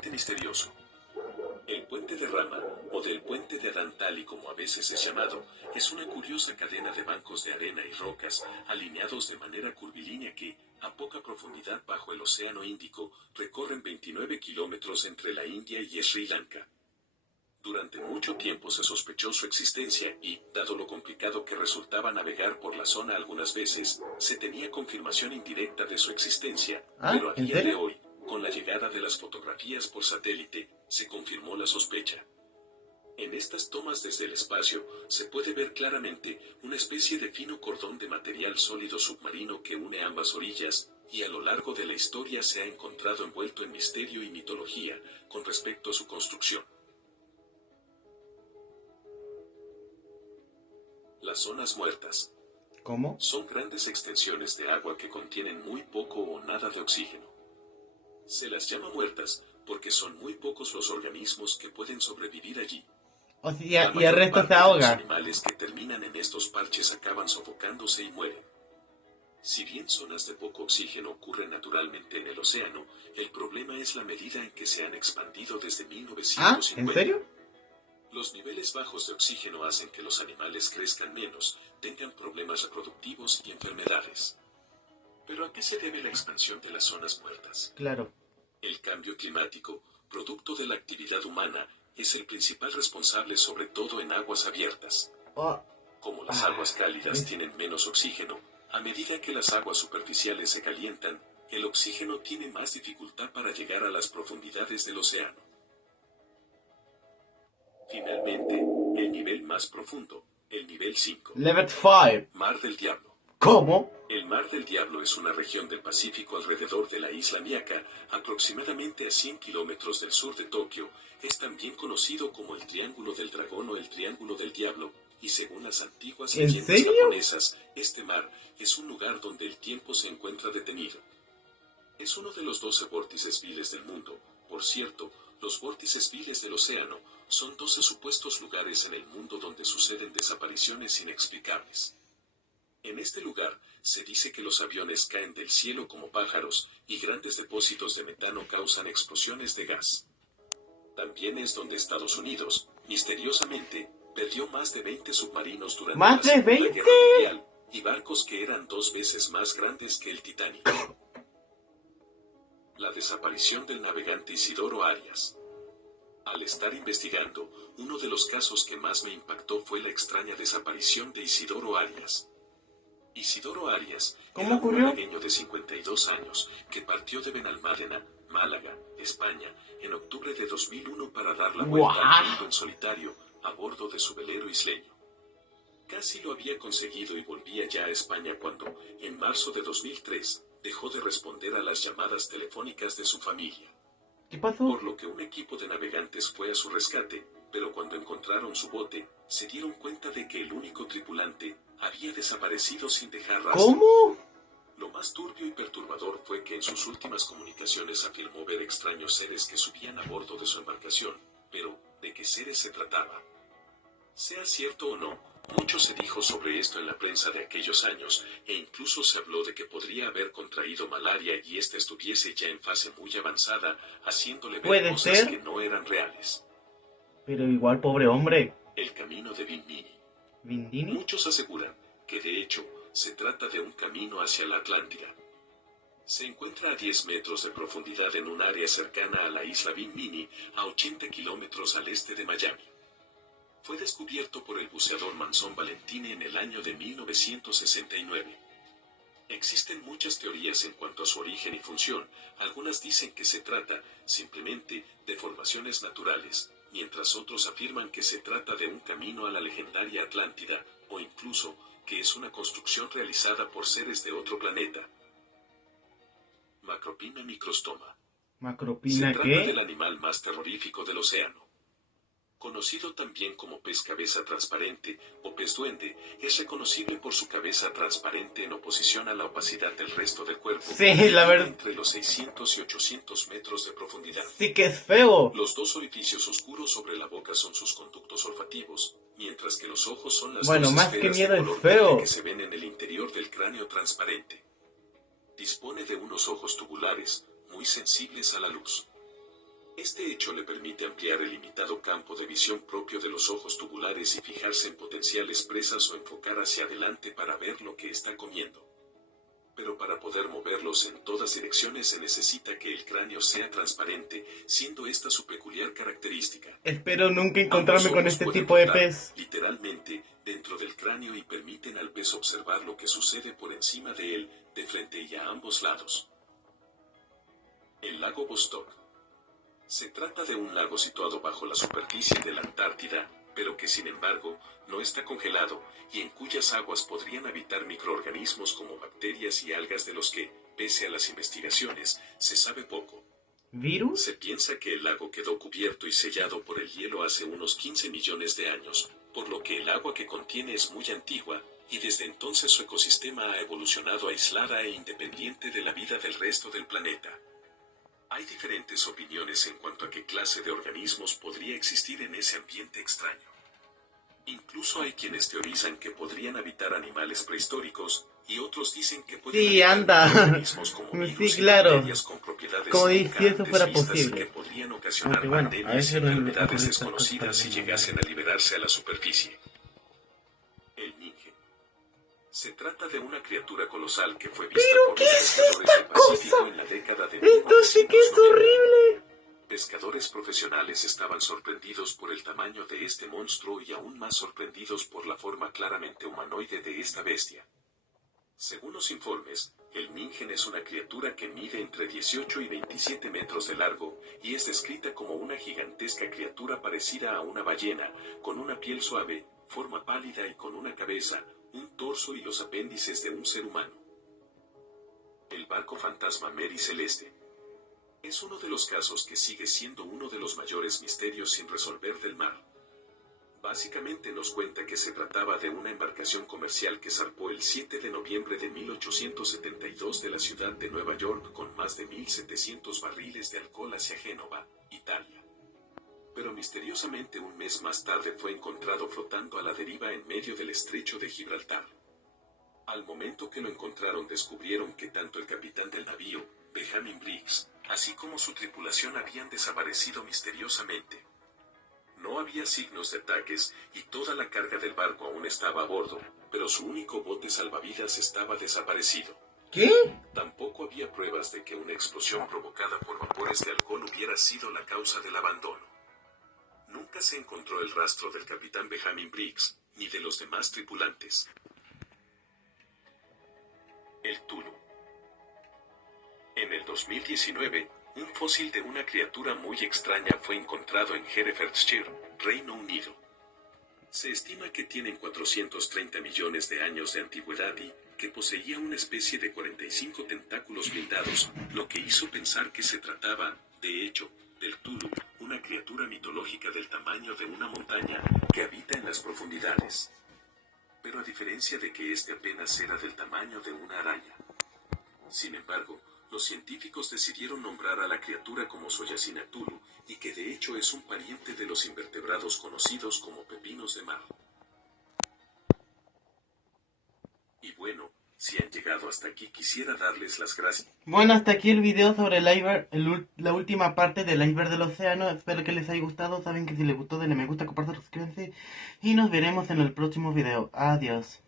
puente misterioso. El puente de Rama, o del puente de Adán tal y como a veces es llamado, es una curiosa cadena de bancos de arena y rocas, alineados de manera curvilínea que, a poca profundidad bajo el Océano Índico, recorren 29 kilómetros entre la India y Sri Lanka. Durante mucho tiempo se sospechó su existencia y, dado lo complicado que resultaba navegar por la zona algunas veces, se tenía confirmación indirecta de su existencia, pero a ¿En día de serio? hoy, con la llegada de las fotografías por satélite, se confirmó la sospecha. En estas tomas desde el espacio, se puede ver claramente una especie de fino cordón de material sólido submarino que une ambas orillas, y a lo largo de la historia se ha encontrado envuelto en misterio y mitología con respecto a su construcción. Las zonas muertas. ¿Cómo? Son grandes extensiones de agua que contienen muy poco o nada de oxígeno. Se las llama muertas porque son muy pocos los organismos que pueden sobrevivir allí. O sea, La y el mayor resto parte se de los ahoga. animales que terminan en estos parches acaban sofocándose y mueren. Si bien zonas de poco oxígeno ocurren naturalmente en el océano, el problema es la medida en que se han expandido desde ¿Ah? 1950. ¿En serio? Los niveles bajos de oxígeno hacen que los animales crezcan menos, tengan problemas reproductivos y enfermedades. ¿Pero a qué se debe la expansión de las zonas muertas? Claro. El cambio climático, producto de la actividad humana, es el principal responsable sobre todo en aguas abiertas. Oh, Como las aguas cálidas tienen menos oxígeno, a medida que las aguas superficiales se calientan, el oxígeno tiene más dificultad para llegar a las profundidades del océano. Finalmente, el nivel más profundo, el nivel 5. Level 5. Mar del Diablo. ¿Cómo? El Mar del Diablo es una región del Pacífico alrededor de la isla Miyako, aproximadamente a 100 kilómetros del sur de Tokio. Es también conocido como el Triángulo del Dragón o el Triángulo del Diablo, y según las antiguas ¿En leyendas serio? japonesas, este mar es un lugar donde el tiempo se encuentra detenido. Es uno de los 12 vórtices viles del mundo. Por cierto, los vórtices viles del océano son 12 supuestos lugares en el mundo donde suceden desapariciones inexplicables. En este lugar, se dice que los aviones caen del cielo como pájaros, y grandes depósitos de metano causan explosiones de gas. También es donde Estados Unidos, misteriosamente, perdió más de 20 submarinos durante ¿Más la de Segunda 20? Guerra Mundial, y barcos que eran 2 veces más grandes que el Titanic. La desaparición del navegante Isidoro Arias. Al estar investigando, uno de los casos que más me impactó fue la extraña desaparición de Isidoro Arias. Isidoro Arias ¿Cómo era un ocurrió? malagueño de 52 años que partió de Benalmádena, Málaga, España, en octubre de 2001 para dar la vuelta al mundo en solitario, a bordo de su velero isleño. Casi lo había conseguido y volvía ya a España cuando, en marzo de 2003, dejó de responder a las llamadas telefónicas de su familia. ¿Qué pasó? Por lo que un equipo de navegantes fue a su rescate, pero cuando encontraron su bote, se dieron cuenta de que el único tripulante había desaparecido sin dejar rastro. ¿Cómo? Lo más turbio y perturbador fue que en sus últimas comunicaciones afirmó ver extraños seres que subían a bordo de su embarcación, pero ¿de qué seres se trataba? Sea cierto o no, mucho se dijo sobre esto en la prensa de aquellos años, e incluso se habló de que podría haber contraído malaria y éste estuviese ya en fase muy avanzada, haciéndole ver ¿Puede cosas ser? que no eran reales. Pero igual, pobre hombre. El camino de Bimini. ¿Vindini? Muchos aseguran que de hecho se trata de un camino hacia la Atlántida. Se encuentra a 10 metros de profundidad en un área cercana a la isla Bimini, a 80 kilómetros al este de Miami. Fue descubierto por el buceador Manson Valentini en el año de 1969. Existen muchas teorías en cuanto a su origen y función. Algunas dicen que se trata, simplemente, de formaciones naturales, mientras otros afirman que se trata de un camino a la legendaria Atlántida, o incluso, que es una construcción realizada por seres de otro planeta. Macropina microstoma. Se ¿Macropina trata del qué? animal más terrorífico del océano. Conocido también como pez cabeza transparente o pez duende, es reconocible por su cabeza transparente en oposición a la opacidad del resto del cuerpo. Sí, que la vive verdad. entre los 600 y 800 metros de profundidad. Sí que es feo. Los dos orificios oscuros sobre la boca son sus conductos olfativos, mientras que los ojos son las Bueno, dos más que esferas miedo de es color feo. verde que se ven en el interior del cráneo transparente. Dispone de unos ojos tubulares, muy sensibles a la luz. Este hecho le permite ampliar el limitado campo de visión propio de los ojos tubulares y fijarse en potenciales presas o enfocar hacia adelante para ver lo que está comiendo. Pero para poder moverlos en todas direcciones se necesita que el cráneo sea transparente, siendo esta su peculiar característica. Espero nunca Ambos encontrarme con ojos este pueden tipo de flotar, pez. literalmente, dentro del cráneo y permiten al pez observar lo que sucede por encima de él, de frente y a ambos lados. El lago Vostok. Se trata de un lago situado bajo la superficie de la Antártida, pero que sin embargo no está congelado, y en cuyas aguas podrían habitar microorganismos como bacterias y algas de los que, pese a las investigaciones, se sabe poco. ¿Virus? Se piensa que el lago quedó cubierto y sellado por el hielo hace unos 15 millones de años, por lo que el agua que contiene es muy antigua, y desde entonces su ecosistema ha evolucionado aislada e independiente de la vida del resto del planeta. Hay diferentes opiniones en cuanto a qué clase de organismos podría existir en ese ambiente extraño. Incluso hay quienes teorizan que podrían habitar animales prehistóricos, y otros dicen que pueden Sí, habitar anda. microorganismos como virus Sí, y claro. bacterias con propiedades Como nunca si eso antes fuera vistas y posible. que podrían ocasionar Aunque bueno, a pandemias y veces no es mejor enfermedades estas cosas desconocidas si para llegasen a liberarse a la superficie. El Ningen. Se trata de una criatura colosal que fue vista ¿Pero por qué los es pescadores esta del Pacífico cosa? en la década de Esto sí que es 1990. horrible. Pescadores profesionales estaban sorprendidos por el tamaño de este monstruo y aún más sorprendidos por la forma claramente humanoide de esta bestia. Según los informes, el Ningen es una criatura que mide entre 18 y 27 metros de largo, y es descrita como una gigantesca criatura parecida a una ballena, con una piel suave, forma pálida y con una cabeza, un torso y los apéndices de un ser humano. El barco fantasma Mary Celeste. Es uno de los casos que sigue siendo uno de los mayores misterios sin resolver del mar. Básicamente nos cuenta que se trataba de una embarcación comercial que zarpó el 7 de noviembre de 1872 de la ciudad de Nueva York con más de 1.700 barriles de alcohol hacia Génova, Italia. Pero misteriosamente un mes más tarde fue encontrado flotando a la deriva en medio del estrecho de Gibraltar. Al momento que lo encontraron descubrieron que tanto el capitán del navío, Benjamin Briggs, así como su tripulación habían desaparecido misteriosamente. No había signos de ataques y toda la carga del barco aún estaba a bordo, pero su único bote salvavidas estaba desaparecido. ¿Qué? Tampoco había pruebas de que una explosión provocada por vapores de alcohol hubiera sido la causa del abandono. Nunca se encontró el rastro del capitán Benjamin Briggs, ni de los demás tripulantes. El Tulu. En el 2019, un fósil de una criatura muy extraña fue encontrado en Herefordshire, Reino Unido. Se estima que tienen 430 millones de años de antigüedad y que poseía una especie de 45 tentáculos blindados, lo que hizo pensar que se trataba, de hecho, del Tulu, una criatura mitológica del tamaño de una montaña, que habita en las profundidades. Pero a diferencia de que este apenas era del tamaño de una araña. Sin embargo, los científicos decidieron nombrar a la criatura como Soyacina Tulu, y que de hecho es un pariente de los invertebrados conocidos como pepinos de mar. Y bueno, si han llegado hasta aquí quisiera darles las gracias. Bueno, hasta aquí el video sobre el iceberg, la última parte del iceberg del océano. Espero que les haya gustado. Saben que si les gustó denle me gusta, compartan, suscríbanse y nos veremos en el próximo video. Adiós.